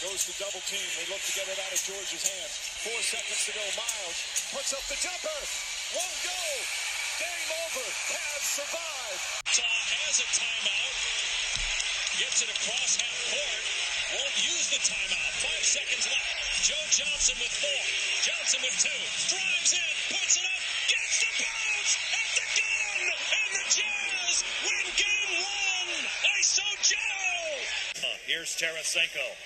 Goes to double team. They look to get it out of George's hand. 4 seconds to go. Miles puts up the jumper. Won't go. Game over. Cavs survive. Utah has a timeout. Gets it across half court. Won't use the timeout. 5 seconds left. Joe Johnson with 4. Johnson with 2. Drives in. Puts it up. Gets the bounce at the gun. And the Jazz win game 1. ISO Joe. Here's Tarasenko.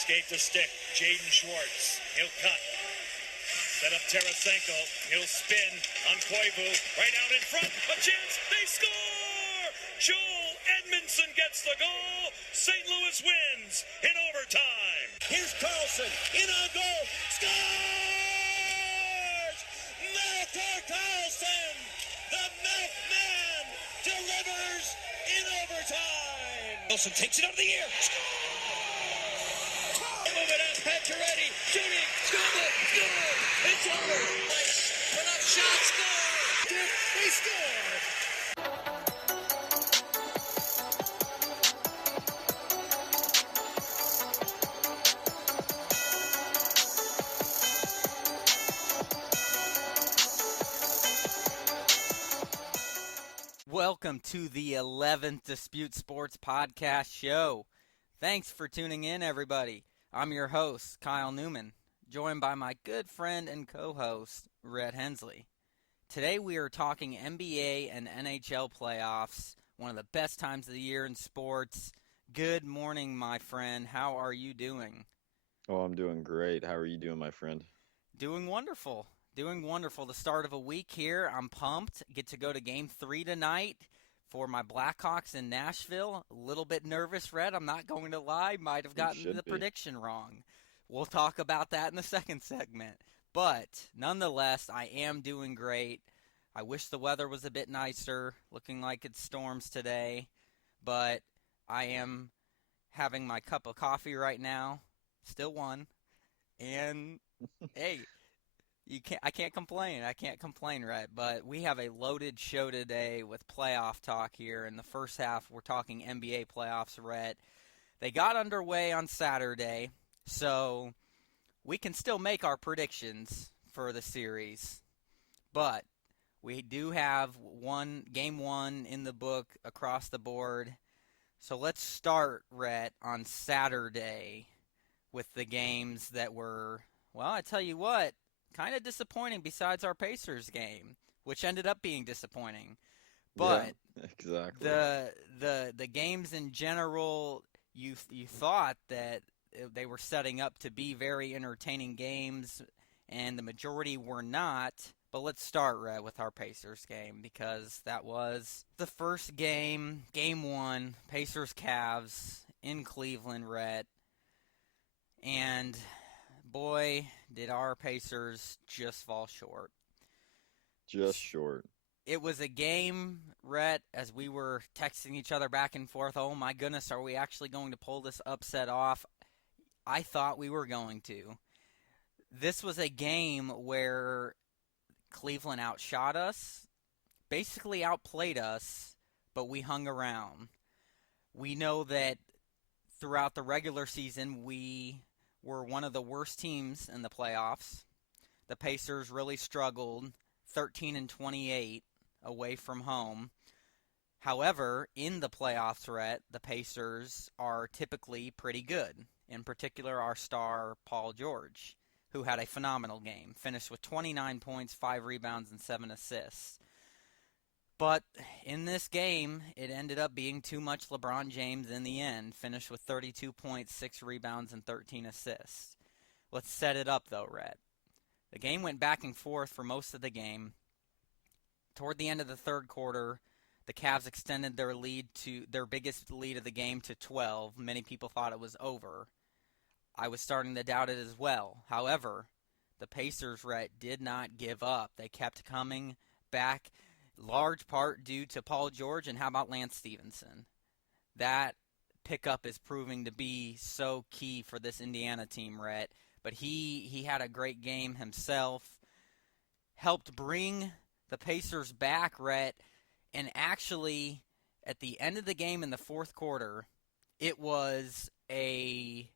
Skate to stick. Jaden Schwartz. He'll cut. Set up Tarasenko. He'll spin on Koivu. Right out in front. A chance. They score! Joel Edmondson gets the goal. St. Louis wins in overtime. Here's Carlson. In on goal. Scores! Melker Carlson! The Milk Man delivers in overtime. Wilson takes it out of the air. Moving up. Pacioretty shooting. Score! It's over. Put up shot. Score! They score! Welcome to the 11th Dispute Sports Podcast Show. Thanks for tuning in, everybody. I'm your host, Kyle Neumann, joined by my good friend and co-host, Rhett Hensley. Today we are talking NBA and NHL playoffs, one of the best times of the year in sports. Good morning, my friend. How are you doing? Oh, I'm doing great. How are you doing, my friend? Doing wonderful. Doing wonderful. The start of a week here. I'm pumped. Get to go to Game 3 tonight for my Blackhawks in Nashville. A little bit nervous, Rhett. I'm not going to lie. Might have gotten the prediction wrong. We'll talk about that in the second segment. But nonetheless, I am doing great. I wish the weather was a bit nicer. Looking like it storms today. But I am having my cup of coffee right now. Still one. And, hey, I can't complain. I can't complain, right? But we have a loaded show today with playoff talk here. In the first half, we're talking NBA playoffs, Rhett. They got underway on Saturday, so we can still make our predictions for the series. But we do have game one in the book across the board. So let's start, Rhett, on Saturday with the games that were, well, I tell you what, kind of disappointing besides our Pacers game, which ended up being disappointing. But yeah, exactly. The games in general, you thought that they were setting up to be very entertaining games, and the majority were not. But let's start, Rhett, with our Pacers game, because that was the first game, Game 1, Pacers-Cavs in Cleveland, Rhett. And boy, did our Pacers just fall short. Just short. It was a game, Rhett, as we were texting each other back and forth, oh my goodness, are we actually going to pull this upset off? I thought we were going to. This was a game where Cleveland outshot us, basically outplayed us, but we hung around. We know that throughout the regular season, we were one of the worst teams in the playoffs. The Pacers really struggled, 13-28 away from home. However, in the playoffs, Rhett, the Pacers are typically pretty good. In particular, our star, Paul George, who had a phenomenal game, finished with 29 points, 5 rebounds, and 7 assists. But in this game, it ended up being too much LeBron James in the end, finished with 32 points, 6 rebounds, and 13 assists. Let's set it up, though, Rhett. The game went back and forth for most of the game. Toward the end of the third quarter, the Cavs extended their lead to their biggest lead of the game to 12. Many people thought it was over. I was starting to doubt it as well. However, the Pacers, Rhett, did not give up. They kept coming back, large part due to Paul George, and how about Lance Stevenson? That pickup is proving to be so key for this Indiana team, Rhett. But he had a great game himself, helped bring the Pacers back, Rhett, and actually, at the end of the game in the fourth quarter, it was a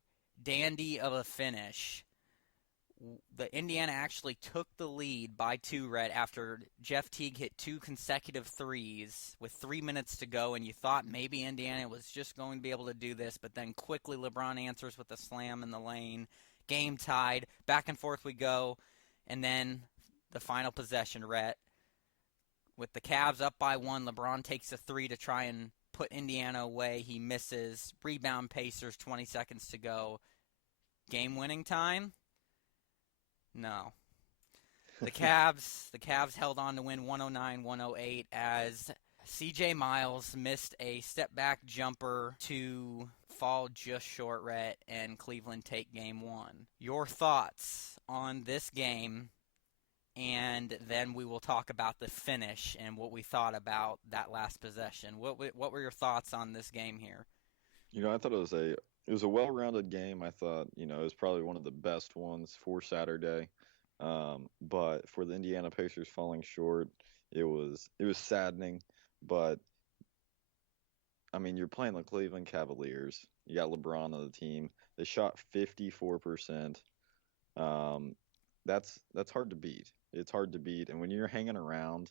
dandy of a finish. The Indiana actually took the lead by 2, Rhett, after Jeff Teague hit 2 consecutive threes with 3 minutes to go, and you thought maybe Indiana was just going to be able to do this, but then quickly LeBron answers with a slam in the lane. Game tied. Back and forth we go. And then the final possession, Rhett. With the Cavs up by 1, LeBron takes a 3 to try and put Indiana away. He misses. Rebound Pacers, 20 seconds to go. Game-winning time? No. The Cavs held on to win 109-108 as C.J. Miles missed a step-back jumper to fall just short, Rhett, and Cleveland take Game 1. Your thoughts on this game, and then we will talk about the finish and what we thought about that last possession. What were your thoughts on this game here? I thought it was a well-rounded game. I thought, it was probably one of the best ones for Saturday. But for the Indiana Pacers falling short, it was saddening. But I mean, you're playing the Cleveland Cavaliers. You got LeBron on the team. They shot 54%. That's hard to beat. It's hard to beat. And when you're hanging around,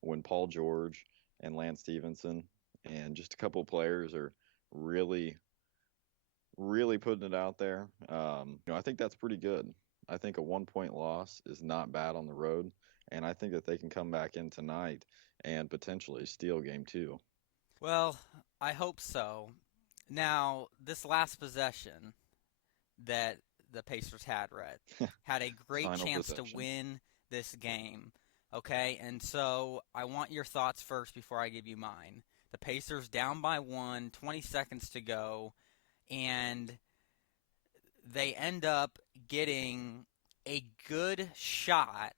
when Paul George and Lance Stevenson and just a couple of players are really, really putting it out there, I think that's pretty good. I think a 1-point loss is not bad on the road, and I think that they can come back in tonight and potentially steal Game 2. Well, I hope so. Now, this last possession that the Pacers had, Rhett, had a great chance to win this game, okay? And so I want your thoughts first before I give you mine. The Pacers down by 1, 20 seconds to go, and they end up getting a good shot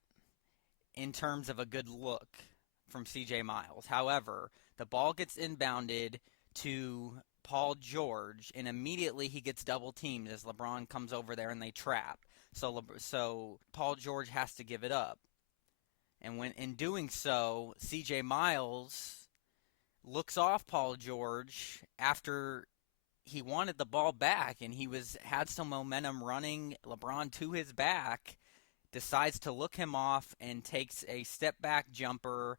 in terms of a good look from C.J. Miles. However, the ball gets inbounded to Paul George, and immediately he gets double-teamed as LeBron comes over there and they trap. So Paul George has to give it up. And when in doing so, C.J. Miles looks off Paul George after he wanted the ball back, and he had some momentum running LeBron to his back, decides to look him off and takes a step-back jumper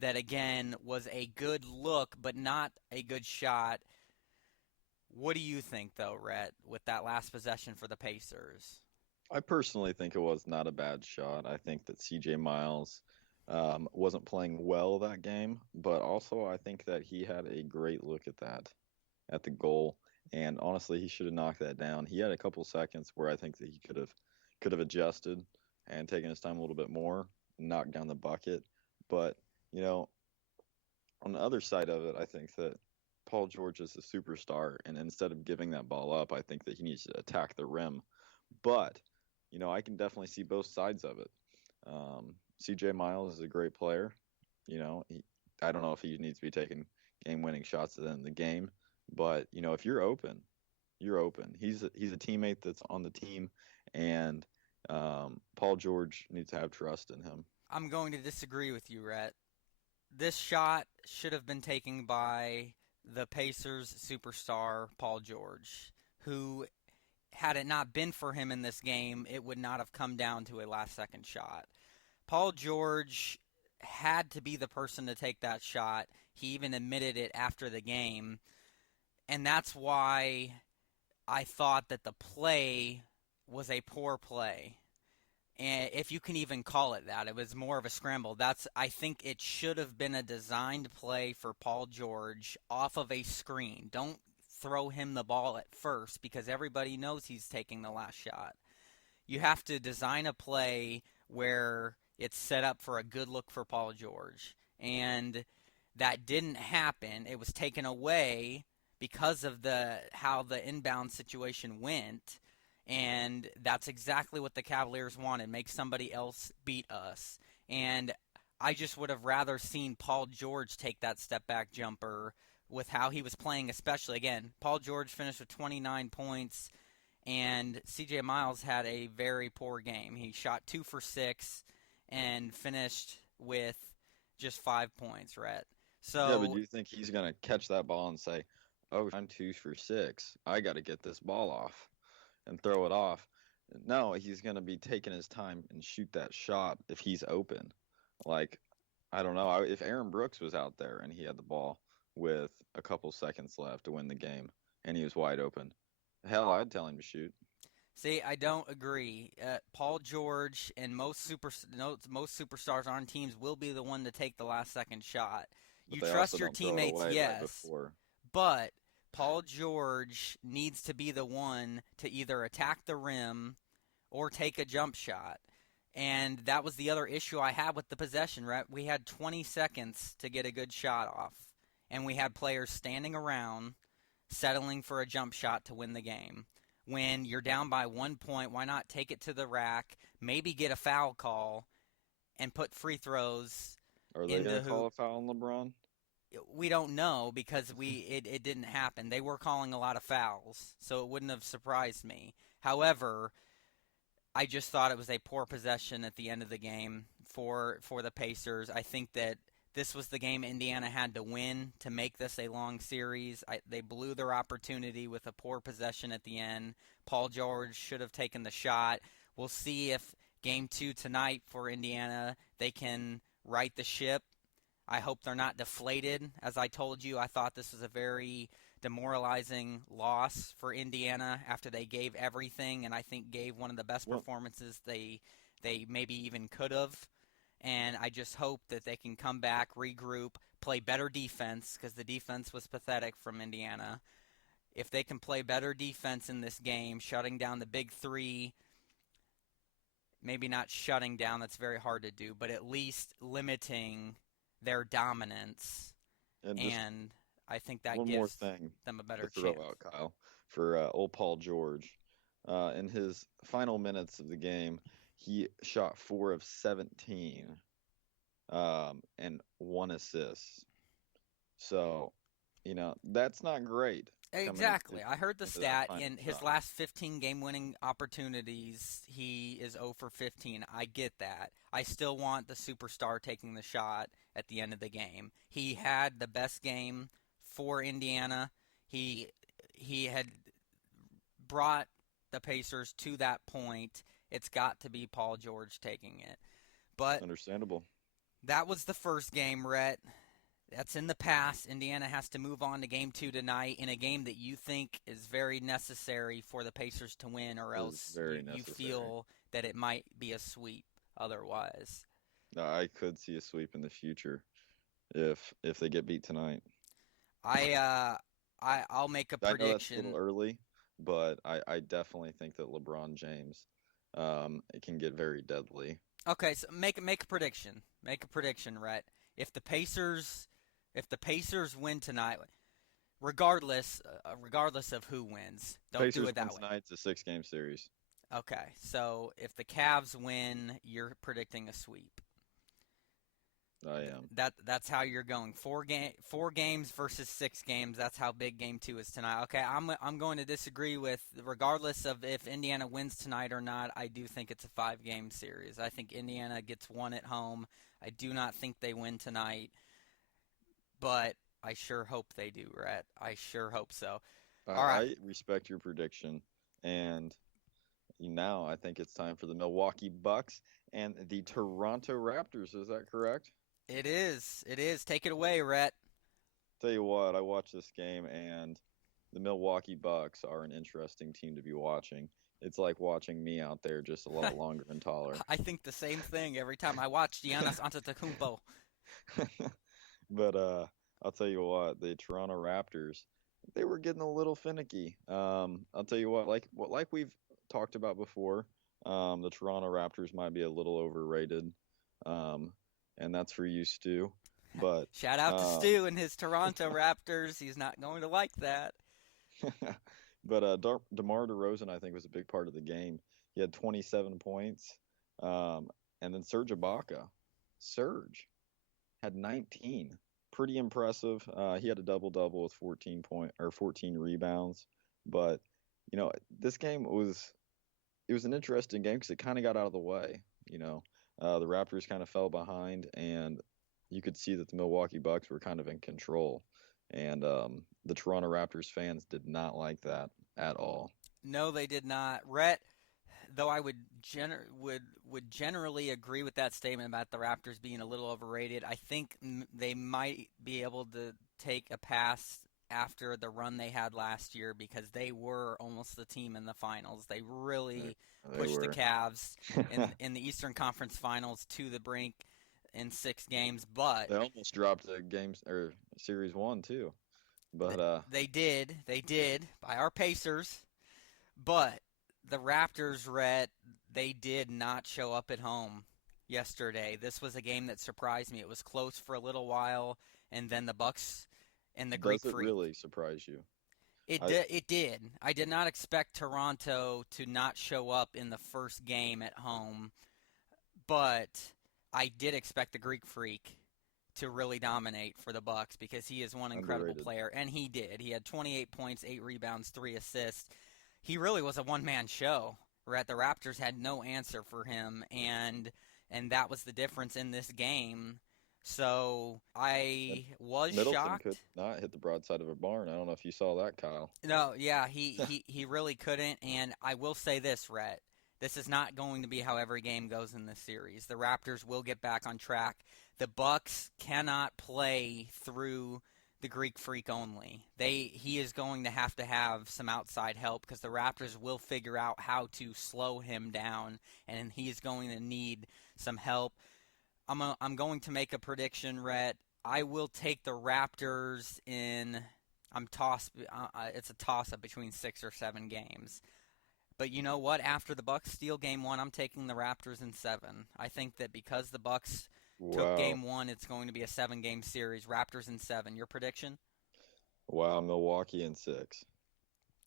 that, again, was a good look but not a good shot. What do you think, though, Rhett, with that last possession for the Pacers? I personally think it was not a bad shot. I think that C.J. Miles wasn't playing well that game, but also I think that he had a great look at the goal, and honestly, he should have knocked that down. He had a couple seconds where I think that he could have adjusted and taken his time a little bit more, knocked down the bucket. But on the other side of it, I think that Paul George is a superstar, and instead of giving that ball up, I think that he needs to attack the rim. But I can definitely see both sides of it. C.J. Miles is a great player. I don't know if he needs to be taking game-winning shots at the end of the game. But, if you're open, you're open. He's a teammate that's on the team, and Paul George needs to have trust in him. I'm going to disagree with you, Rhett. This shot should have been taken by the Pacers superstar, Paul George, who, had it not been for him in this game, it would not have come down to a last-second shot. Paul George had to be the person to take that shot. He even admitted it after the game. And that's why I thought that the play was a poor play. And if you can even call it that, it was more of a scramble. I think it should have been a designed play for Paul George off of a screen. Don't throw him the ball at first because everybody knows he's taking the last shot. You have to design a play where it's set up for a good look for Paul George. And that didn't happen. It was taken away because of how the inbound situation went, and that's exactly what the Cavaliers wanted, make somebody else beat us. And I just would have rather seen Paul George take that step-back jumper with how he was playing, especially. Again, Paul George finished with 29 points, and C.J. Miles had a very poor game. He shot 2 for 6 and finished with just 5 points, Rhett. Yeah, but do you think he's going to catch that ball and say, oh, I'm 2 for 6. I got to get this ball off and throw it off. No, he's going to be taking his time and shoot that shot if he's open. Like, I don't know. If Aaron Brooks was out there and he had the ball with a couple seconds left to win the game and he was wide open, hell, I'd tell him to shoot. See, I don't agree. Paul George and most superstars on teams will be the one to take the last second shot. You trust your teammates, yes, but Paul George needs to be the one to either attack the rim or take a jump shot. And that was the other issue I had with the possession, right? We had 20 seconds to get a good shot off, and we had players standing around settling for a jump shot to win the game. When you're down by 1 point, why not take it to the rack, maybe get a foul call, and put free throws Are they going to call a foul on LeBron? We don't know because it didn't happen. They were calling a lot of fouls, so it wouldn't have surprised me. However, I just thought it was a poor possession at the end of the game for the Pacers. I think that this was the game Indiana had to win to make this a long series. They blew their opportunity with a poor possession at the end. Paul George should have taken the shot. We'll see if Game 2 tonight for Indiana, they can right the ship. I hope they're not deflated. As I told you, I thought this was a very demoralizing loss for Indiana after they gave everything, and I think gave one of the best performances they maybe even could have. And I just hope that they can come back, regroup, play better defense, because the defense was pathetic from Indiana. If they can play better defense in this game, shutting down the big three, maybe not shutting down, that's very hard to do, but at least limiting their dominance, and I think that gives them a better to throw chance. out, Kyle, for old Paul George. In his final minutes of the game, he shot 4 of 17 and 1 assist. So, that's not great. Exactly. I heard the stat. In his last 15 game-winning opportunities, he is 0 for 15. I get that. I still want the superstar taking the shot at the end of the game. He had the best game for Indiana. He had brought the Pacers to that point. It's got to be Paul George taking it. But understandable. That was the first game, Rhett. That's in the past. Indiana has to move on to Game 2 tonight in a game that you think is very necessary for the Pacers to win, or else you feel that it might be a sweep otherwise. No, I could see a sweep in the future if they get beat tonight. I'll make a prediction. I know that's a little early, but I definitely think that LeBron James it can get very deadly. Okay, so make a prediction. Make a prediction, Rhett. If the Pacers win tonight, regardless of who wins, don't do it that way. Tonight's a 6-game series. Okay, so if the Cavs win, you're predicting a sweep. I am. That's how you're going. 4 games versus 6 games. That's how big Game 2 is tonight. Okay, I'm going to disagree with, regardless of if Indiana wins tonight or not. I do think it's a 5-game series. I think Indiana gets 1 at home. I do not think they win tonight, but I sure hope they do, Rhett. I sure hope so. All right. I respect your prediction, and now I think it's time for the Milwaukee Bucks and the Toronto Raptors. Is that correct? It is. It is. Take it away, Rhett. Tell you what, I watched this game, and the Milwaukee Bucks are an interesting team to be watching. It's like watching me out there, just a lot longer and taller. I think the same thing every time I watch Giannis Antetokounmpo. But I'll tell you what, the Toronto Raptors, they were getting a little finicky. I'll tell you what, like we've talked about before, the Toronto Raptors might be a little overrated. And that's for you, Stu. But shout out to Stu and his Toronto Raptors. He's not going to like that. But DeMar DeRozan, I think, was a big part of the game. He had 27 points. And then Serge Ibaka. Serge had 19. Pretty impressive. He had a double-double with 14 rebounds. But, this game was an interesting game because it kind of got out of the way, The Raptors kind of fell behind, and you could see that the Milwaukee Bucks were kind of in control. And the Toronto Raptors fans did not like that at all. No, they did not. Rhett, though I would generally agree with that statement about the Raptors being a little overrated, I think they might be able to take a pass after the run they had last year because they were almost the team in the finals. They really pushed the Cavs in the Eastern Conference Finals to the brink in 6 games, but they almost dropped a series 1 too. But they did by our Pacers. But the Raptors, Rhett, they did not show up at home yesterday. This was a game that surprised me. It was close for a little while, and then the Bucks and the Greek Freak. Does it really surprise you? It did. I did not expect Toronto to not show up in the first game at home, but I did expect the Greek Freak to really dominate for the Bucks because he is one incredible player, and he did. He had 28 points, 8 rebounds, 3 assists. He really was a one-man show. The Raptors had no answer for him, and that was the difference in this game. So I was Middleton shocked. Could not hit the broadside of a barn. I don't know if you saw that, Kyle. No, yeah, he really couldn't. And I will say this, Rhett. This is not going to be how every game goes in this series. The Raptors will get back on track. The Bucks cannot play through the Greek Freak only. He is going to have some outside help because the Raptors will figure out how to slow him down, and he is going to need some help. I'm going to make a prediction, Rhett. I will take the Raptors in. It's a toss-up between 6 or 7 games. But you know what? After the Bucks steal Game 1, I'm taking the Raptors in 7. I think that because the Bucks took Game 1, it's going to be a 7-game series. Raptors in 7. Your prediction? Wow, Milwaukee in 6.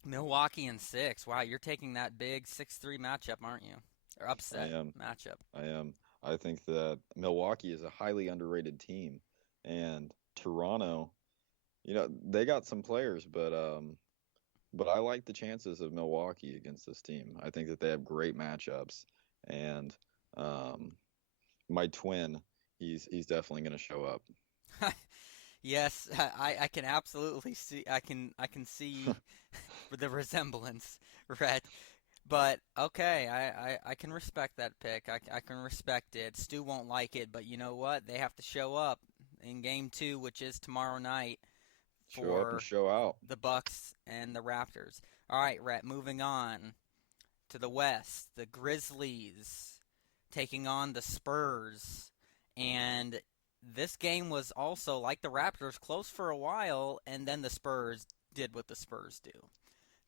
Milwaukee in 6. Wow, you're taking that big 6-3 matchup, aren't you? Or upset matchup. I am. I think that Milwaukee is a highly underrated team. And Toronto, they got some players, but I like the chances of Milwaukee against this team. I think that they have great matchups. And my twin, he's definitely going to show up. Yes, I can absolutely see. I can see the resemblance, Rhett. But okay, I can respect that pick. I can respect it. Stu won't like it, but you know what? They have to show up in Game 2, which is tomorrow night. Show up and show out. The Bucks and the Raptors. All right, Rhett. Moving on to the West, the Grizzlies taking on the Spurs, and this game was also, like the Raptors, close for a while, and then the Spurs did what the Spurs do.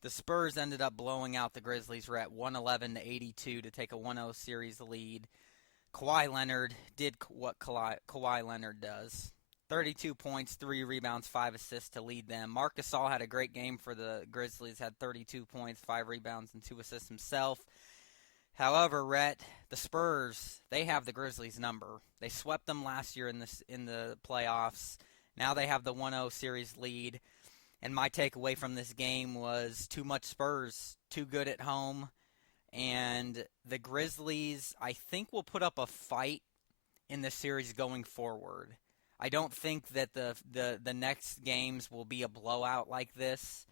The Spurs ended up blowing out the Grizzlies, at 111-82 to take a 1-0 series lead. Kawhi Leonard did what Kawhi Leonard does. 32 points, 3 rebounds, 5 assists to lead them. Marc Gasol had a great game for the Grizzlies, had 32 points, 5 rebounds, and 2 assists himself. However, Rhett, the Spurs, they have the Grizzlies' number. They swept them last year in the playoffs. Now they have the 1-0 series lead. And my takeaway from this game was too much Spurs, too good at home. And the Grizzlies, I think, will put up a fight in the series going forward. I don't think that the next games will be a blowout like this,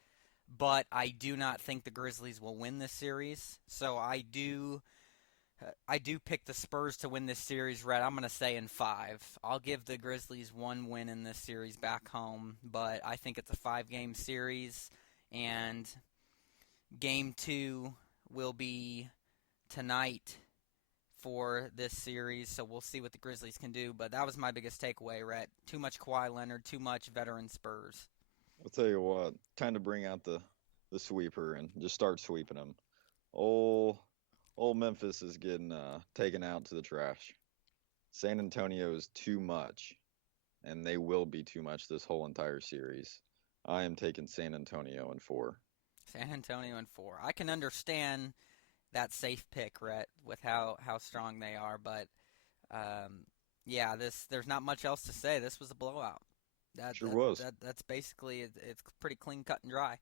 but I do not think the Grizzlies will win this series. So I do pick the Spurs to win this series, Rhett. I'm going to say in 5. I'll give the Grizzlies 1 win in this series back home, but I think it's a 5-game series, and Game 2 will be tonight for this series, so we'll see what the Grizzlies can do. But that was my biggest takeaway, Rhett. Too much Kawhi Leonard, too much veteran Spurs. I'll tell you what, time to bring out the sweeper and just start sweeping them. Old Memphis is getting taken out to the trash. San Antonio is too much, and they will be too much this whole entire series. I am taking San Antonio in 4. San Antonio in 4. I can understand that safe pick, Rhett, with how strong they are, but there's not much else to say. This was a blowout. Sure was. That's basically it's pretty clean cut and dry.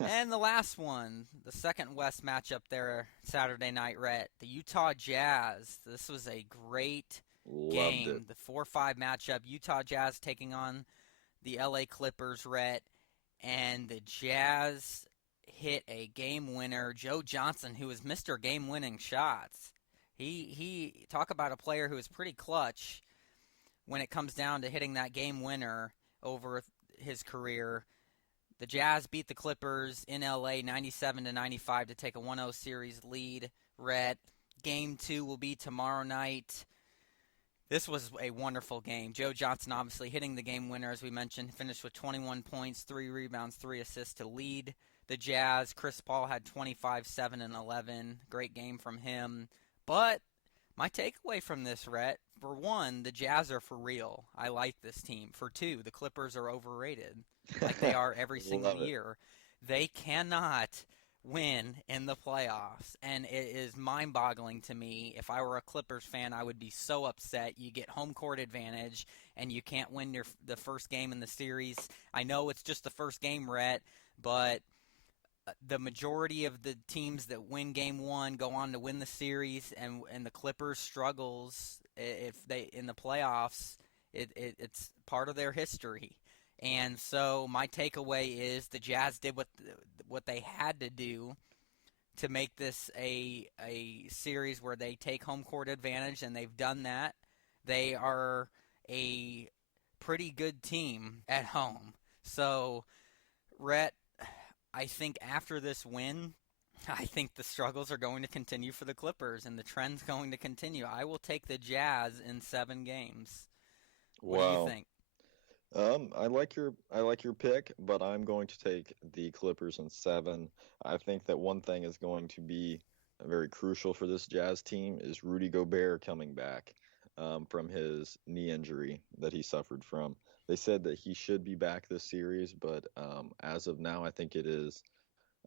And the last one, the second West matchup there Saturday night, Rhett, the Utah Jazz. This was a great game. The 4-5 matchup. Utah Jazz taking on the LA Clippers, Rhett, and the Jazz hit a game winner. Joe Johnson, who was Mr. Game-winning shots. He talk about a player who is pretty clutch when it comes down to hitting that game winner over his career. The Jazz beat the Clippers in LA 97-95 to take a 1-0 series lead. Rhett, Game 2 will be tomorrow night. This was a wonderful game. Joe Johnson obviously hitting the game winner, as we mentioned, finished with 21 points, 3 rebounds, 3 assists to lead the Jazz. Chris Paul had 25, 7, and 11. Great game from him. But my takeaway from this, Rhett, for one, the Jazz are for real. I like this team. For two, the Clippers are overrated, like they are every single year. They cannot win in the playoffs, and it is mind-boggling to me. If I were a Clippers fan, I would be so upset. You get home court advantage, and you can't win the first game in the series. I know it's just the first game, Rhett, but the majority of the teams that win Game 1 go on to win the series, and the Clippers struggles if they in the playoffs. It's part of their history. And so my takeaway is the Jazz did what they had to do to make this a series where they take home court advantage, and they've done that. They are a pretty good team at home. So, Rhett, I think after this win, I think the struggles are going to continue for the Clippers, and the trend's going to continue. I will take the Jazz in 7 games. What do you think? I like your pick, but I'm going to take the Clippers in 7. I think that one thing is going to be very crucial for this Jazz team is Rudy Gobert coming back from his knee injury that he suffered from. They said that he should be back this series, but as of now, I think it is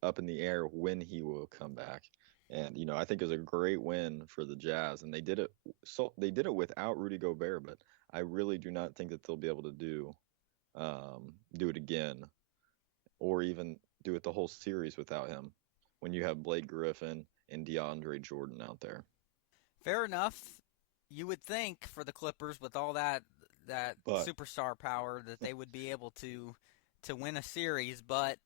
up in the air when he will come back. And I think it was a great win for the Jazz, and they did it. So they did it without Rudy Gobert, but I really do not think that they'll be able to do it again, or even do it the whole series without him. When you have Blake Griffin and DeAndre Jordan out there. Fair enough. You would think for the Clippers, with all that superstar power, that they would be able to win a series, but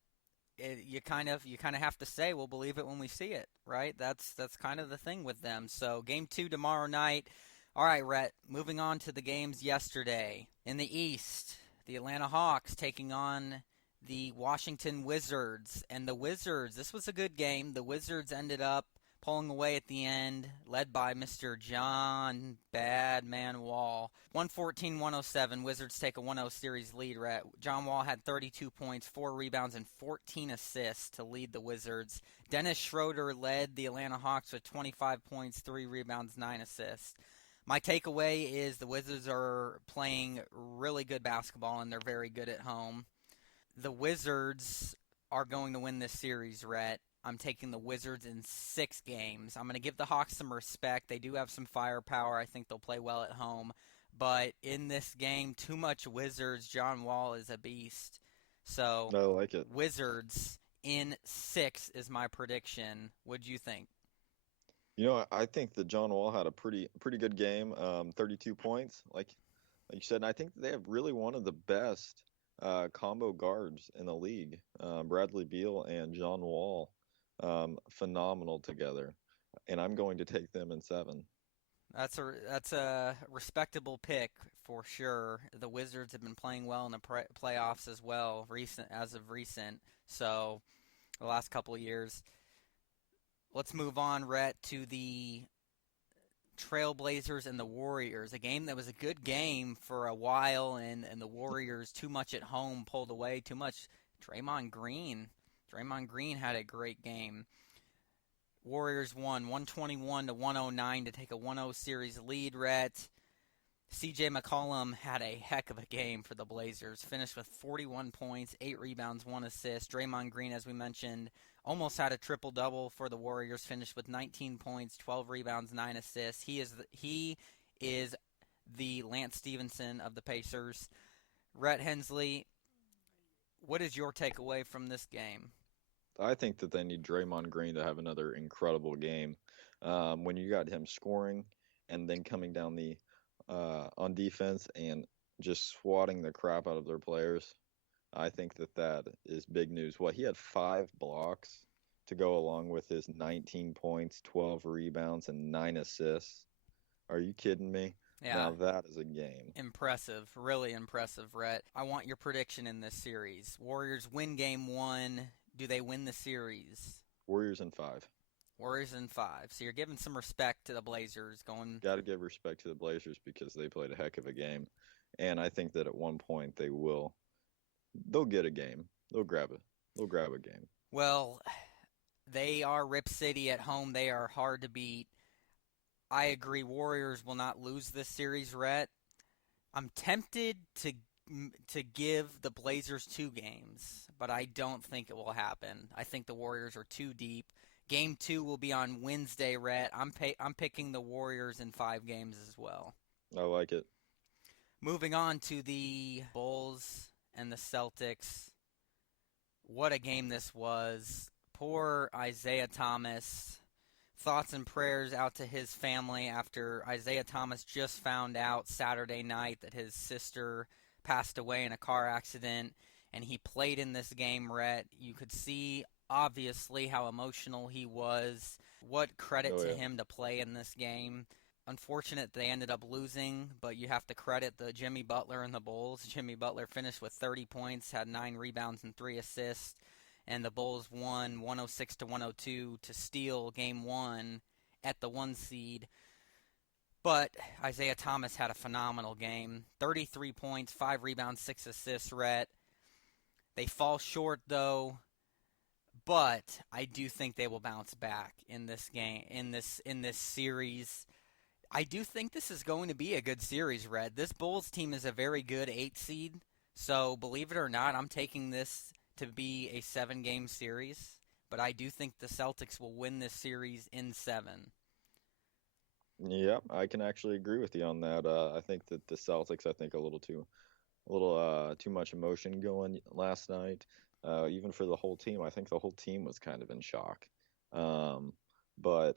you kind of have to say we'll believe it when we see it, right? That's kind of the thing with them. So Game 2 tomorrow night. All right, Rhett, moving on to the games yesterday. In the East, the Atlanta Hawks taking on the Washington Wizards. And the Wizards, this was a good game. The Wizards ended up pulling away at the end, led by Mr. John Badman Wall. 114-107, Wizards take a 1-0 series lead. John Wall had 32 points, 4 rebounds, and 14 assists to lead the Wizards. Dennis Schroeder led the Atlanta Hawks with 25 points, 3 rebounds, 9 assists. My takeaway is the Wizards are playing really good basketball, and they're very good at home. The Wizards are going to win this series, Rhett. I'm taking the Wizards in 6 games. I'm going to give the Hawks some respect. They do have some firepower. I think they'll play well at home. But in this game, too much Wizards. John Wall is a beast. So, I like it. Wizards in 6 is my prediction. What do you think? I think that John Wall had a pretty good game, 32 points, like you said. And I think they have really one of the best combo guards in the league. Bradley Beal and John Wall, phenomenal together. And I'm going to take them in 7. That's a respectable pick for sure. The Wizards have been playing well in the playoffs as well, as of recent. So the last couple of years. Let's move on, Rhett, to the Trailblazers and the Warriors, a game that was a good game for a while, and the Warriors too much at home, pulled away too much. Draymond Green had a great game. Warriors won 121-109 to take a 1-0 series lead, Rhett. C.J. McCollum had a heck of a game for the Blazers, finished with 41 points, 8 rebounds, 1 assist. Draymond Green, as we mentioned, almost had a triple-double for the Warriors, finished with 19 points, 12 rebounds, 9 assists. He is the Lance Stevenson of the Pacers. Rhett, Hensley, what is your takeaway from this game? I think that they need Draymond Green to have another incredible game. When you got him scoring and then coming down on defense and just swatting the crap out of their players. I think that is big news. He had 5 blocks to go along with his 19 points, 12 rebounds, and 9 assists. Are you kidding me? Yeah. Now that is a game. Impressive. Really impressive, Rhett. I want your prediction in this series. Warriors win game 1. Do they win the series? Warriors in 5. Warriors in 5. So you're giving some respect to the Blazers going. Got to give respect to the Blazers because they played a heck of a game. And I think that at one point they'll get a game. They'll grab a game. Well, they are Rip City at home. They are hard to beat. I agree. Warriors will not lose this series, Rhett. I'm tempted to give the Blazers 2 games, but I don't think it will happen. I think the Warriors are too deep. Game 2 will be on Wednesday, Rhett. I'm picking the Warriors in 5 games as well. I like it. Moving on to the Bulls and the Celtics. What a game this was. Poor Isaiah Thomas. Thoughts and prayers out to his family after Isaiah Thomas just found out Saturday night that his sister passed away in a car accident, and he played in this game, Rhett. You could see, obviously, how emotional he was. What credit to him to play in this game. Unfortunate they ended up losing, but you have to credit the Jimmy Butler and the Bulls. Jimmy Butler finished with 30 points, had 9 rebounds and 3 assists, and the Bulls won 106-102 to steal Game 1 at the 1 seed. But Isaiah Thomas had a phenomenal game. 33 points, 5 rebounds, 6 assists, Rhett. They fall short, though, but I do think they will bounce back in this game, in this series. I do think this is going to be a good series, Red. This Bulls team is a very good 8 seed, so believe it or not, I'm taking this to be a 7-game series, but I do think the Celtics will win this series in 7. Yep, I can actually agree with you on that. I think that the Celtics, a little too much emotion going last night. Even for the whole team, I think the whole team was kind of in shock. But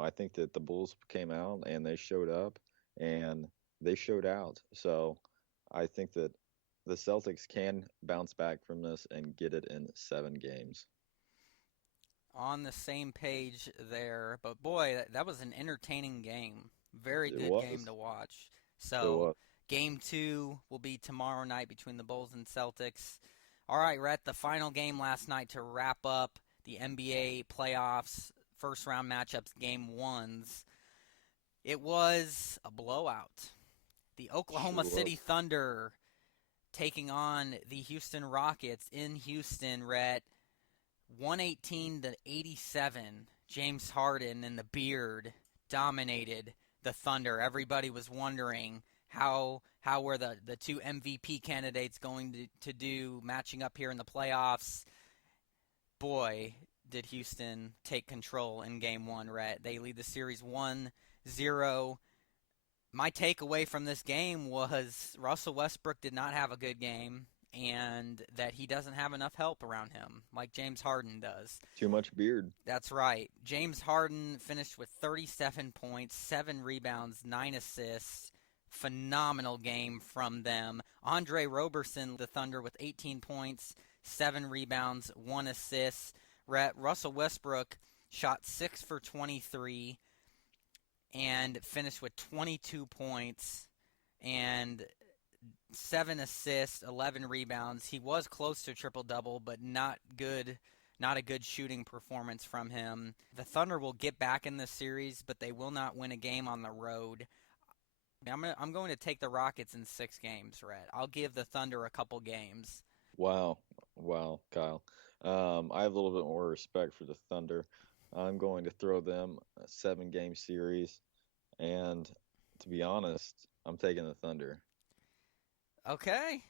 I think that the Bulls came out and they showed up and they showed out. So I think that the Celtics can bounce back from this and get it in 7 games. On the same page there, but boy, that was an entertaining game. Very good game to watch. So Game 2 will be tomorrow night between the Bulls and Celtics. All right, Rhett, the final game last night to wrap up the NBA playoffs. First round matchups, game 1s. It was a blowout. The Oklahoma City Thunder taking on the Houston Rockets in Houston, Rhett. 118-87. James Harden and the Beard dominated the Thunder. Everybody was wondering how were the 2 MVP candidates going to do matching up here in the playoffs. Boy, did Houston take control in Game 1, Rhett. They lead the series 1-0. My takeaway from this game was Russell Westbrook did not have a good game and that he doesn't have enough help around him like James Harden does. Too much Beard. That's right. James Harden finished with 37 points, 7 rebounds, 9 assists. Phenomenal game from them. Andre Roberson, the Thunder, with 18 points, 7 rebounds, 1 assist. Russell Westbrook shot 6 for 23 and finished with 22 points and 7 assists, 11 rebounds. He was close to a triple-double, but not a good shooting performance from him. The Thunder will get back in this series, but they will not win a game on the road. I'm going to take the Rockets in 6 games, Rhett. I'll give the Thunder a couple games. Wow, Kyle. I have a little bit more respect for the Thunder. I'm going to throw them a 7-game series, and to be honest, I'm taking the Thunder. Okay.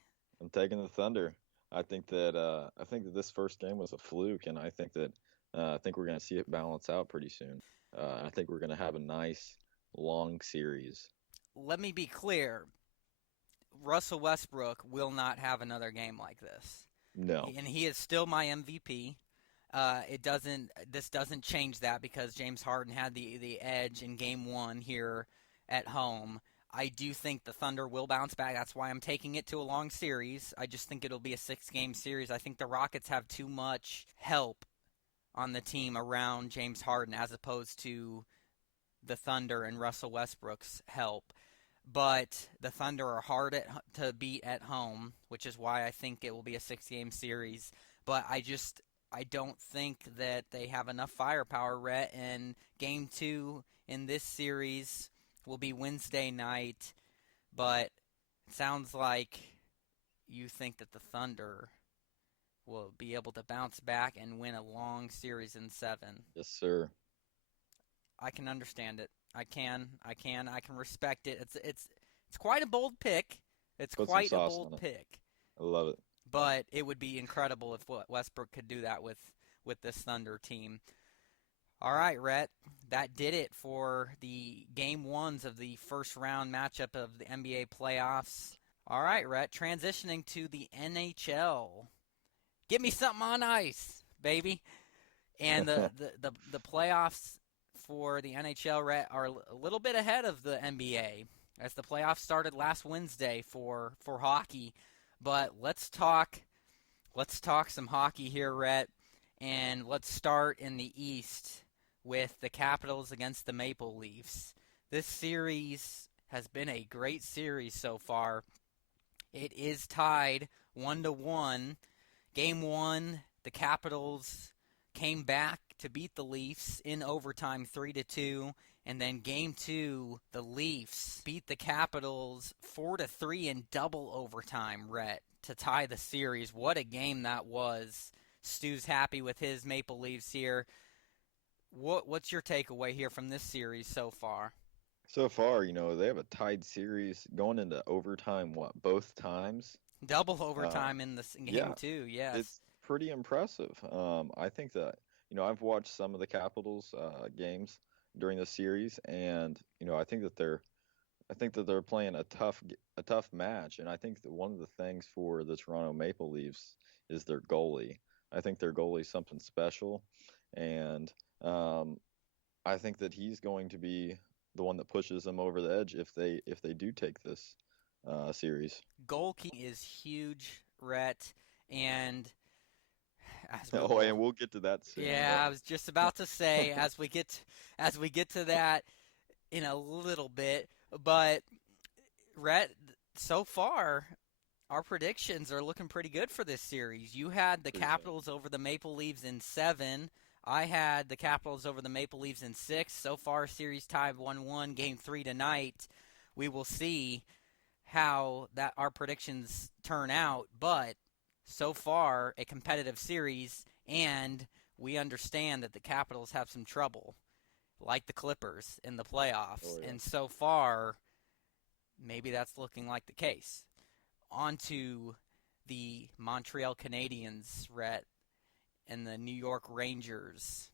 I'm taking the Thunder. I think that this first game was a fluke, and I think we're going to see it balance out pretty soon. I think we're going to have a nice long series. Let me be clear. Russell Westbrook will not have another game like this. No. And he is still my MVP. This doesn't change that because James Harden had the edge in Game 1 here at home. I do think the Thunder will bounce back. That's why I'm taking it to a long series. I just think it'll be a 6-game series. I think the Rockets have too much help on the team around James Harden as opposed to the Thunder and Russell Westbrook's help. But the Thunder are hard to beat at home, which is why I think it will be a 6-game series. But I don't think that they have enough firepower, Rhett, and Game 2 in this series will be Wednesday night, but it sounds like you think that the Thunder will be able to bounce back and win a long series in 7. Yes, sir. I can understand it. I can respect it. It's quite a bold pick. It's Put quite some a sauce bold on it. pick. I love it. But it would be incredible if Westbrook could do that with this Thunder team. All right, Rhett, that did it for the Game 1s of the first round matchup of the NBA playoffs. All right, Rhett, transitioning to the NHL. Give me something on ice, baby. And the playoffs for the NHL, Rhett, are a little bit ahead of the NBA as the playoffs started last Wednesday for hockey. But let's talk some hockey here, Rhett, and let's start in the East with the Capitals against the Maple Leafs. This series has been a great series so far. It is tied 1-1. Game 1, the Capitals came back to beat the Leafs in overtime 3-2. And then Game 2, the Leafs beat the Capitals 4-3 in double overtime, Rhett, to tie the series. What a game that was. Stu's happy with his Maple Leafs here. What's your takeaway here from this series so far? So far, they have a tied series going into overtime, both times? Double overtime in Game 2, yes. It's pretty impressive. I think that, I've watched some of the Capitals games during the series, and I think that they're playing a tough match, and I think that one of the things for the Toronto Maple Leafs is their goalie. I think their goalie's something special, and I think that he's going to be the one that pushes them over the edge if they do take this series. Goalkeeping is huge, Rhett, and and we'll get to that soon. Yeah, I was just about to say as we get to that in a little bit, but Rhett, so far our predictions are looking pretty good for this series. You had the Capitals over the Maple Leafs in 7. I had the Capitals over the Maple Leafs in 6. So far, series tied 1-1. Game 3 tonight. We will see how our predictions turn out, but so far, a competitive series, and we understand that the Capitals have some trouble, like the Clippers in the playoffs. Oh, yeah. And so far, maybe that's looking like the case. On to the Montreal Canadiens, Rhett, and the New York Rangers.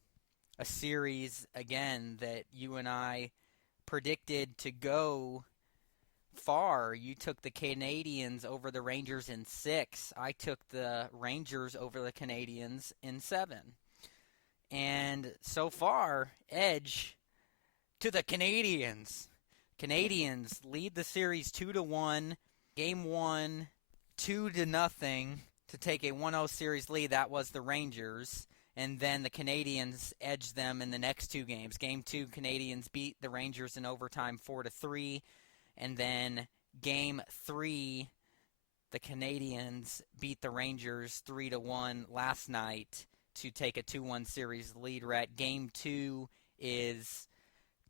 A series, again, that you and I predicted to go far. You took the Canadiens over the Rangers in 6. I took the Rangers over the Canadiens in 7. And so far, edge to the Canadiens. Canadiens lead the series 2-1. Game 1, 2-0 to take a 1-0 series lead. That was the Rangers. And then the Canadiens edged them in the next 2 games. Game 2, Canadiens beat the Rangers in overtime 4-3. And then Game 3, the Canadiens beat the Rangers 3-1 last night to take a 2-1 series lead. Rhett, Game 2 is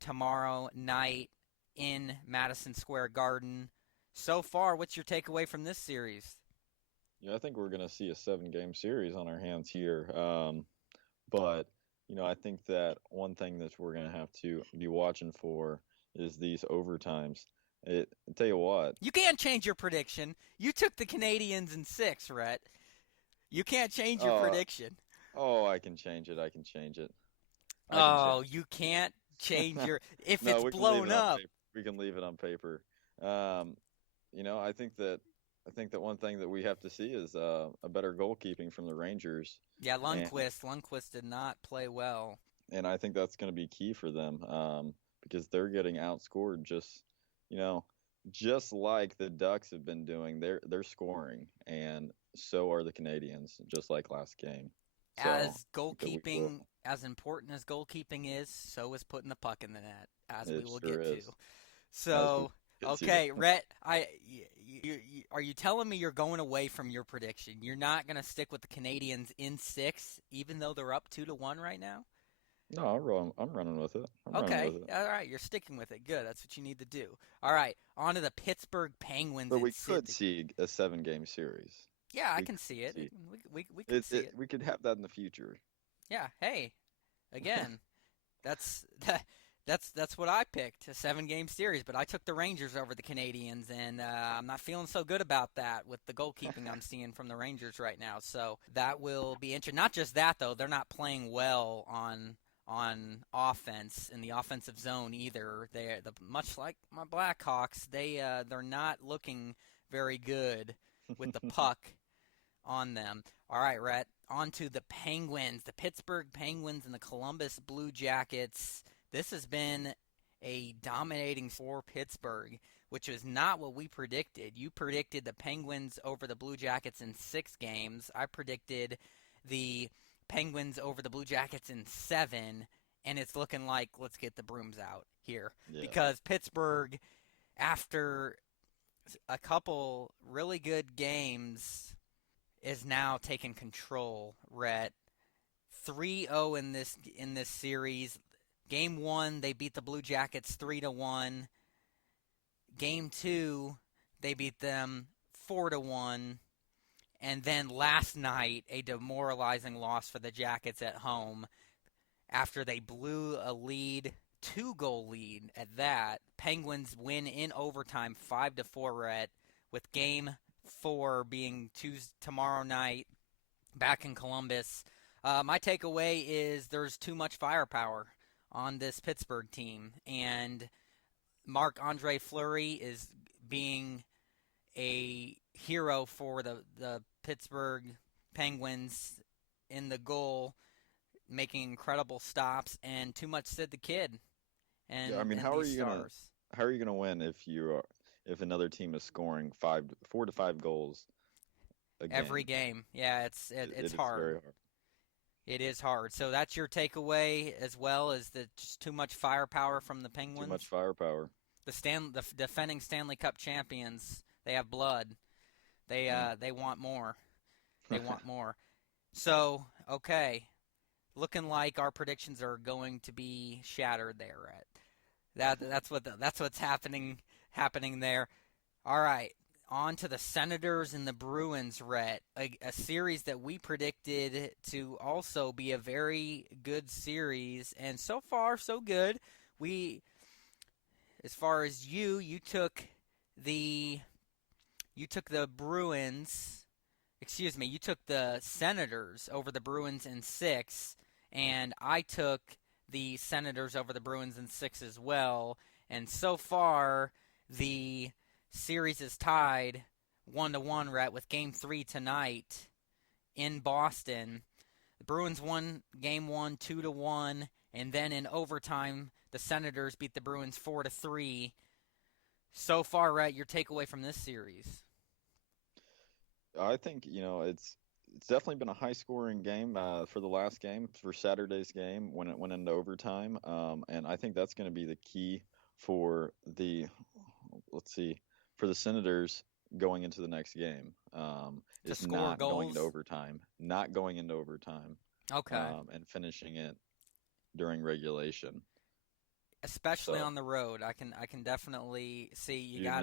tomorrow night in Madison Square Garden. So far, what's your takeaway from this series? Yeah, I think we're going to see a 7-game series on our hands here. But, I think that one thing that we're going to have to be watching for is these overtimes. I'll tell you what. You can't change your prediction. You took the Canadiens in 6, Rhett. You can't change your prediction. Oh, I can change it. You can't change your – if No, it's blown up. We can leave it on paper. I think that one thing that we have to see is a better goalkeeping from the Rangers. Yeah, Lundqvist did not play well. And I think that's going to be key for them because they're getting outscored just, just like the Ducks have been doing, they're scoring, and so are the Canadians, just like last game. So I As think that we will. goalkeeping, as important as goalkeeping is, so is putting the puck in the net, as we It will sure get to. is. As we So, get to. okay, Rhett, are you telling me you're going away from your prediction? You're not going to stick with the Canadians in 6, even though they're up 2-1 right now? No, I'm running with it. I'm running Okay, with it. all right, you're sticking with it. Good, that's what you need to do. All right, on to the Pittsburgh Penguins But in we could Sydney. see a 7-game series. Yeah, I We can could see it. see. We can see it. We could have that in the future. Yeah, hey, again, that's that's what I picked, a 7-game series. But I took the Rangers over the Canadians, and I'm not feeling so good about that with the goalkeeping I'm seeing from the Rangers right now. So that will be interesting. Not just that though, they're not playing well on offense in the offensive zone either. Much like my Blackhawks, they're not looking very good with the puck on them. All right, Rhett, on to the Penguins, the Pittsburgh Penguins and the Columbus Blue Jackets. This has been a dominating for Pittsburgh, which is not what we predicted. You predicted the Penguins over the Blue Jackets in 6 games. I predicted the Penguins over the Blue Jackets in 7, and it's looking like let's get the brooms out here. Yeah. Because Pittsburgh, after a couple really good games, is now taking control. Rhett, 3-0 in this series. Game 1, they beat the Blue Jackets 3-1. Game 2, they beat them 4-1. And then last night, a demoralizing loss for the Jackets at home after they blew a lead, 2-goal lead at that. Penguins win in overtime 5-4, Rhett, with Game 4 being tomorrow night back in Columbus. My takeaway is there's too much firepower on this Pittsburgh team, and Marc-Andre Fleury is being a hero for the Pittsburgh Penguins in the goal, making incredible stops, and too much Sid the Kid. And, Yeah, I mean, and how are these you stars. gonna win if another team is scoring 4 to 5 goals a game? Every game? Yeah, it's It is hard. very hard. It is hard. So that's your takeaway as well, is that just too much firepower from the Penguins. Too much firepower. The defending Stanley Cup champions, they have blood. They want more. They want more. So, okay. Looking like our predictions are going to be shattered there, Rhett. That's what's happening there. All right. On to the Senators and the Bruins, Rhett. A series that we predicted to also be a very good series, and so far so good. As far as you took the Bruins. Excuse me, you took the Senators over the Bruins in 6, and I took the Senators over the Bruins in 6 as well. And so far, the series is tied 1-1, Rhett, with Game 3 tonight in Boston. The Bruins won Game 1 2-1, and then in overtime, the Senators beat the Bruins 4-3. So far, Rhett, your takeaway from this series? I think it's definitely been a high-scoring game for the last game, for Saturday's game when it went into overtime, and I think that's going to be the key for the Senators going into the next game. Is not going into overtime. Okay. And finishing it during regulation. Especially on the road, I can definitely see you don't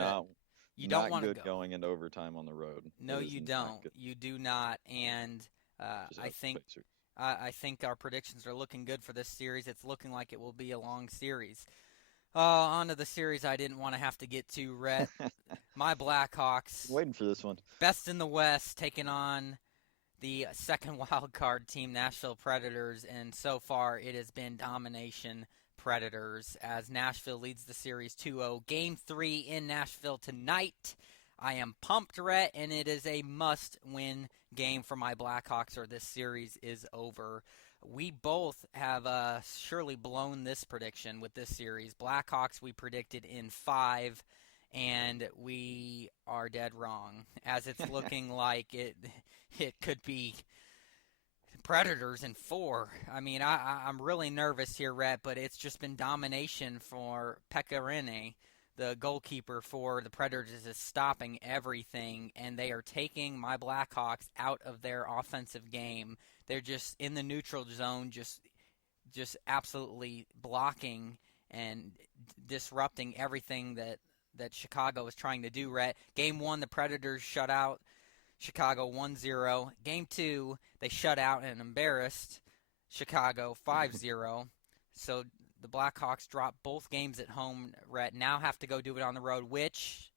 not want to good going into overtime on the road. No, you don't. You do not, and I think our predictions are looking good for this series. It's looking like it will be a long series. On to the series I didn't want to have to get to, Rhett. My Blackhawks. Waiting for this one. Best in the West, taking on the second wild card team, Nashville Predators, and so far it has been domination Predators as Nashville leads the series 2-0. Game 3 in Nashville tonight. I am pumped, Rhett, and it is a must-win game for my Blackhawks or this series is over. We both have surely blown this prediction with this series. Blackhawks we predicted in 5, and we are dead wrong, as it's looking like it could be Predators in 4. I mean, I'm really nervous here, Rhett, but it's just been domination for Pekarinen, the goalkeeper for the Predators, is stopping everything, and they are taking my Blackhawks out of their offensive game. They're just in the neutral zone, just absolutely blocking and disrupting everything that Chicago is trying to do, Rhett. Game 1, the Predators shut out Chicago 1-0. Game 2, they shut out and embarrassed Chicago 5-0. So the Blackhawks dropped both games at home, Rhett. Now have to go do it on the road, which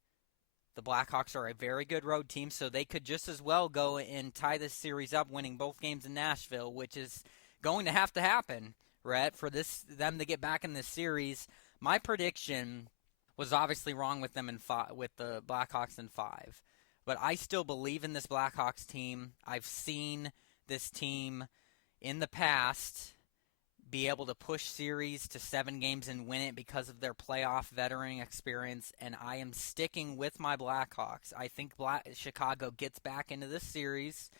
the Blackhawks are a very good road team, so they could just as well go and tie this series up, winning both games in Nashville, which is going to have to happen, Rhett, for them to get back in this series. My prediction was obviously wrong with them with the Blackhawks in 5. But I still believe in this Blackhawks team. I've seen this team in the past be able to push series to 7 games and win it because of their playoff veteran experience, and I am sticking with my Blackhawks. I think Chicago gets back into this series,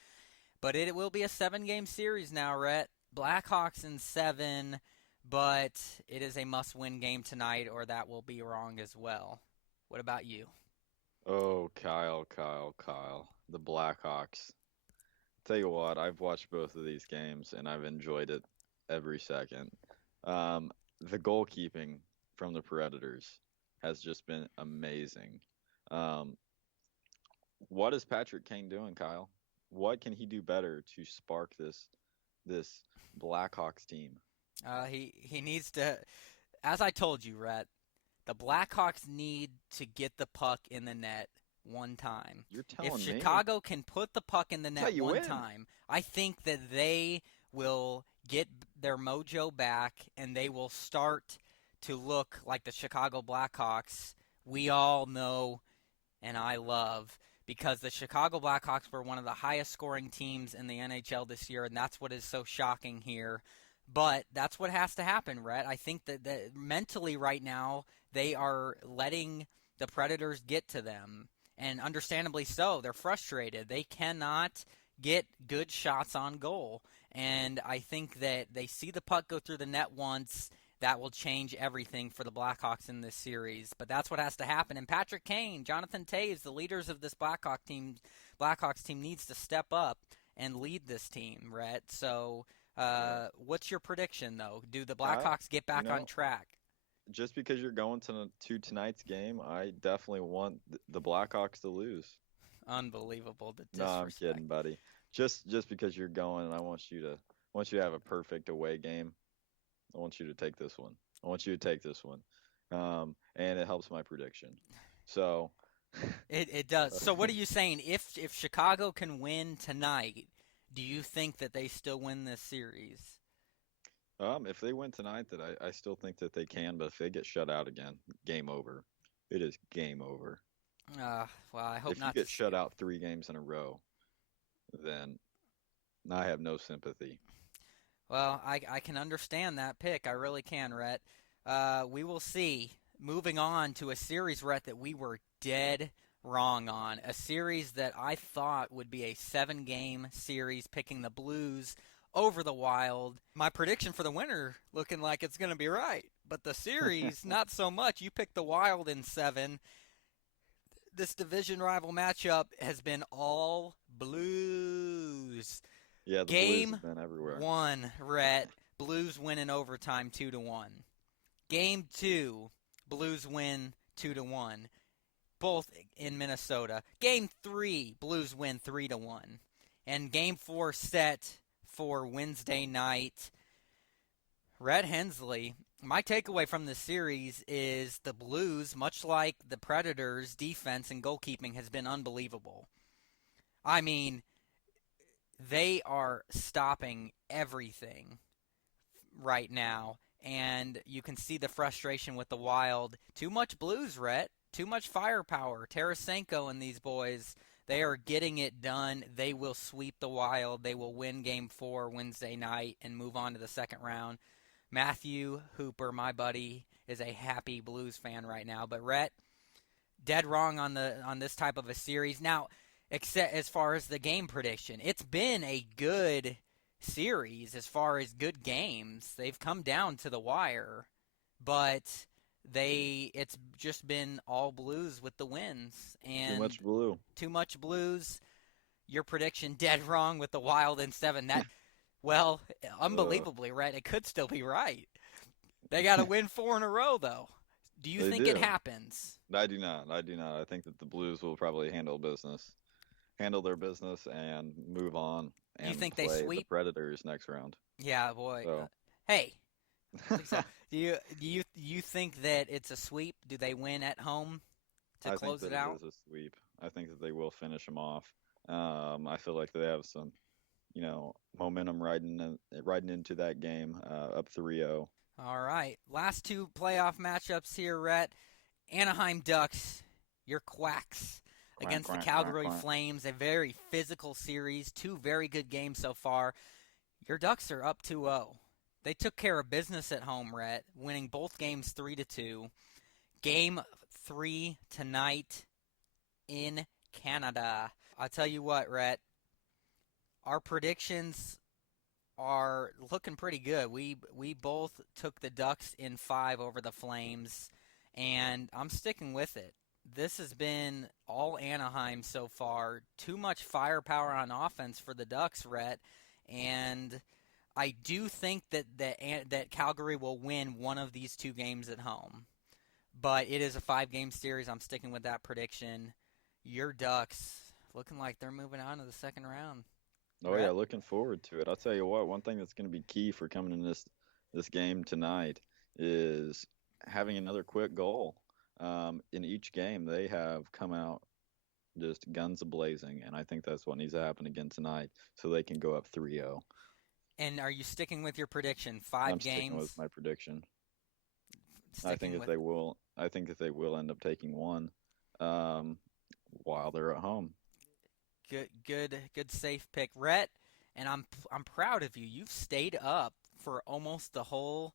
but it will be a 7-game series now, Rhett. Blackhawks in 7, but it is a must-win game tonight, or that will be wrong as well. What about you? Oh, Kyle. The Blackhawks. Tell you what, I've watched both of these games, and I've enjoyed it every second. The goalkeeping from the Predators has just been amazing. What is Patrick Kane doing, Kyle? What can he do better to spark this Blackhawks team? He needs to, as I told you, Rhett, the Blackhawks need to get the puck in the net one time. You're telling me? If Chicago can put the puck in the net one time, I think that they will get their mojo back and they will start to look like the Chicago Blackhawks we all know and I love, because the Chicago Blackhawks were one of the highest scoring teams in the NHL this year, and that's what is so shocking here. But that's what has to happen, Rhett. I think that mentally right now they are letting the Predators get to them, and understandably so. They're frustrated. They cannot get good shots on goal, and I think that they see the puck go through the net once. That will change everything for the Blackhawks in this series. But that's what has to happen. And Patrick Kane, Jonathan Toews, the leaders of this Blackhawks team needs to step up and lead this team, Rhett. So what's your prediction, though? Do the Blackhawks get back on track? Just because you're going to tonight's game, I definitely want the Blackhawks to lose. Unbelievable. The disrespect. No, I'm kidding, buddy. Just because you're going, and I want you to have a perfect away game. I want you to take this one. And it helps my prediction. So it does. So what are you saying? If Chicago can win tonight, do you think that they still win this series? If they win tonight, that I still think that they can. But if they get shut out again, game over. It is game over. Well, I hope not. If you get shut out 3 games in a row, then I have no sympathy. Well, I can understand that pick. I really can, Rhett. We will see. Moving on to a series, Rhett, that we were dead wrong on. A series that I thought would be a 7-game series, picking the Blues over the Wild. My prediction for the winner looking like it's going to be right. But the series, not so much. You picked the Wild in 7. This division rival matchup has been all Blues. Yeah, the Game Blues have been everywhere. 1, Rhett, Blues win in overtime 2-1. Game 2, Blues win 2-1, both in Minnesota. Game 3, Blues win 3-1. And Game 4 set for Wednesday night. Rhett, Hensley, my takeaway from this series is the Blues, much like the Predators' defense and goalkeeping, has been unbelievable. I mean, they are stopping everything right now, and you can see the frustration with the Wild. Too much Blues, Rhett. Too much firepower. Tarasenko and these boys, they are getting it done. They will sweep the Wild. They will win Game 4 Wednesday night and move on to the second round. Matthew Hooper, my buddy, is a happy Blues fan right now. But, Rhett, dead wrong on this type of a series. Now, except as far as the game prediction, it's been a good series as far as good games. They've come down to the wire, but it's just been all Blues with the wins. And Too much blue. Too much Blues. Your prediction dead wrong with the Wild in 7. That, well, unbelievably, right? It could still be right. They got to win 4 in a row, though. Do you think it happens? I do not. I think that the Blues will probably handle their business and move on. And you think play they sweep the Predators next round? Yeah, boy. So. Hey, so. do you think that it's a sweep? Do they win at home to close it out? I think that it is a sweep. I think that they will finish them off. I feel like they have some, momentum riding into that game, up 3-0. All right. Last 2 playoff matchups here, Rhett. Anaheim Ducks, your Quacks, against the Calgary Flames. A very physical series. 2 very good games so far. Your Ducks are up 2-0. They took care of business at home, Rhett, winning both games 3-2. Game 3 tonight in Canada. I'll tell you what, Rhett, our predictions are looking pretty good. We both took the Ducks in 5 over the Flames, and I'm sticking with it. This has been all Anaheim so far. Too much firepower on offense for the Ducks, Rhett, and I do think that Calgary will win one of these 2 games at home. But it is a 5-game series. I'm sticking with that prediction. Your Ducks looking like they're moving on to the second round. Oh, yeah, looking forward to it. I'll tell you what, one thing that's going to be key for coming in this game tonight is having another quick goal. In each game, they have come out just guns a-blazing, and I think that's what needs to happen again tonight so they can go up 3-0. And are you sticking with your prediction? 5 games? I'm sticking with my prediction. I think that they will end up taking one while they're at home. Good safe pick, Rhett. And I'm proud of you. You've stayed up for almost the whole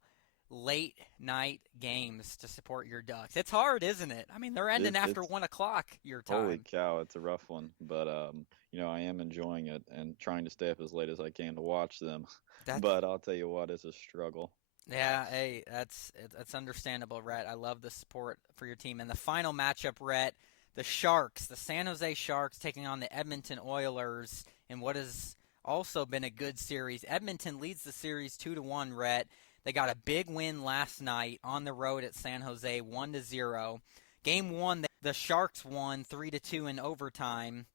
late night games to support your Ducks. It's hard, isn't it? I mean, they're ending after 1 o'clock your time. Holy cow, it's a rough one. But I am enjoying it and trying to stay up as late as I can to watch them. But I'll tell you what, it's a struggle. Yeah, hey, that's understandable, Rhett. I love the support for your team. And the final matchup, Rhett, the San Jose Sharks taking on the Edmonton Oilers in what has also been a good series. Edmonton leads the series 2-1, Rhett. They got a big win last night on the road at San Jose, 1-0. Game 1, the Sharks won 3-2 in overtime.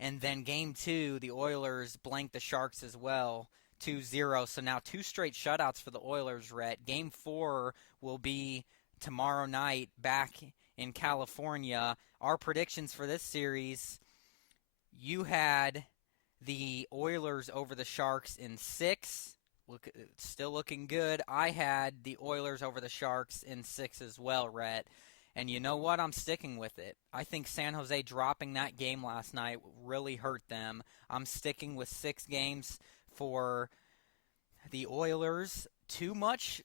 And then Game 2, the Oilers blanked the Sharks as well, 2-0. So now 2 straight shutouts for the Oilers, Rhett. Game 4 will be tomorrow night back in California. Our predictions for this series, you had the Oilers over the Sharks in 6. Still looking good. I had the Oilers over the Sharks in 6 as well, Rhett. And you know what? I'm sticking with it. I think San Jose dropping that game last night really hurt them. I'm sticking with 6 games for the Oilers. Too much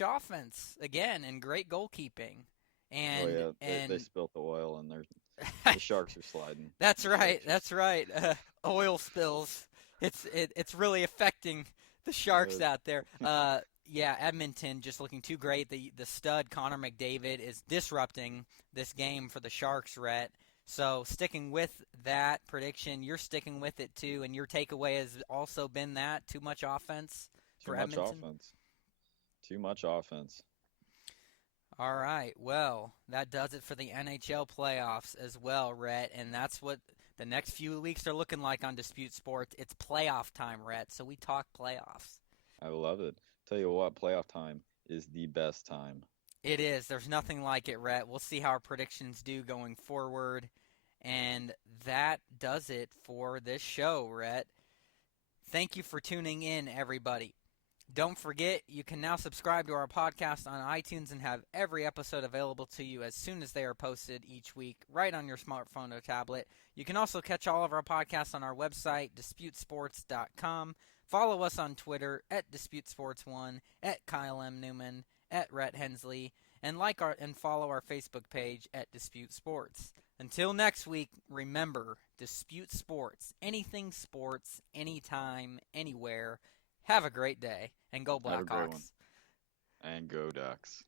offense again, and great goalkeeping. And they spilt the oil, and the Sharks are sliding. That's right. Oil spills. It's really affecting the Sharks out there. Edmonton just looking too great. The stud Connor McDavid is disrupting this game for the Sharks, Rhett. So sticking with that prediction, you're sticking with it too, and your takeaway has also been that too much offense for Edmonton. Too much offense. All right. Well, that does it for the NHL playoffs as well, Rhett, and that's what the next few weeks are looking like on Dispute Sports. It's playoff time, Rhett, so we talk playoffs. I love it. Tell you what, playoff time is the best time. It is. There's nothing like it, Rhett. We'll see how our predictions do going forward. And that does it for this show, Rhett. Thank you for tuning in, everybody. Don't forget, you can now subscribe to our podcast on iTunes and have every episode available to you as soon as they are posted each week, right on your smartphone or tablet. You can also catch all of our podcasts on our website, DisputeSports.com. Follow us on Twitter at DisputeSports1, at Kyle M. Neumann, at Rhett Hensley, and follow our Facebook page at Dispute Sports. Until next week, remember, Dispute Sports. Anything sports, anytime, anywhere. Have a great day, and go Have a great one. Blackhawks. And go Ducks.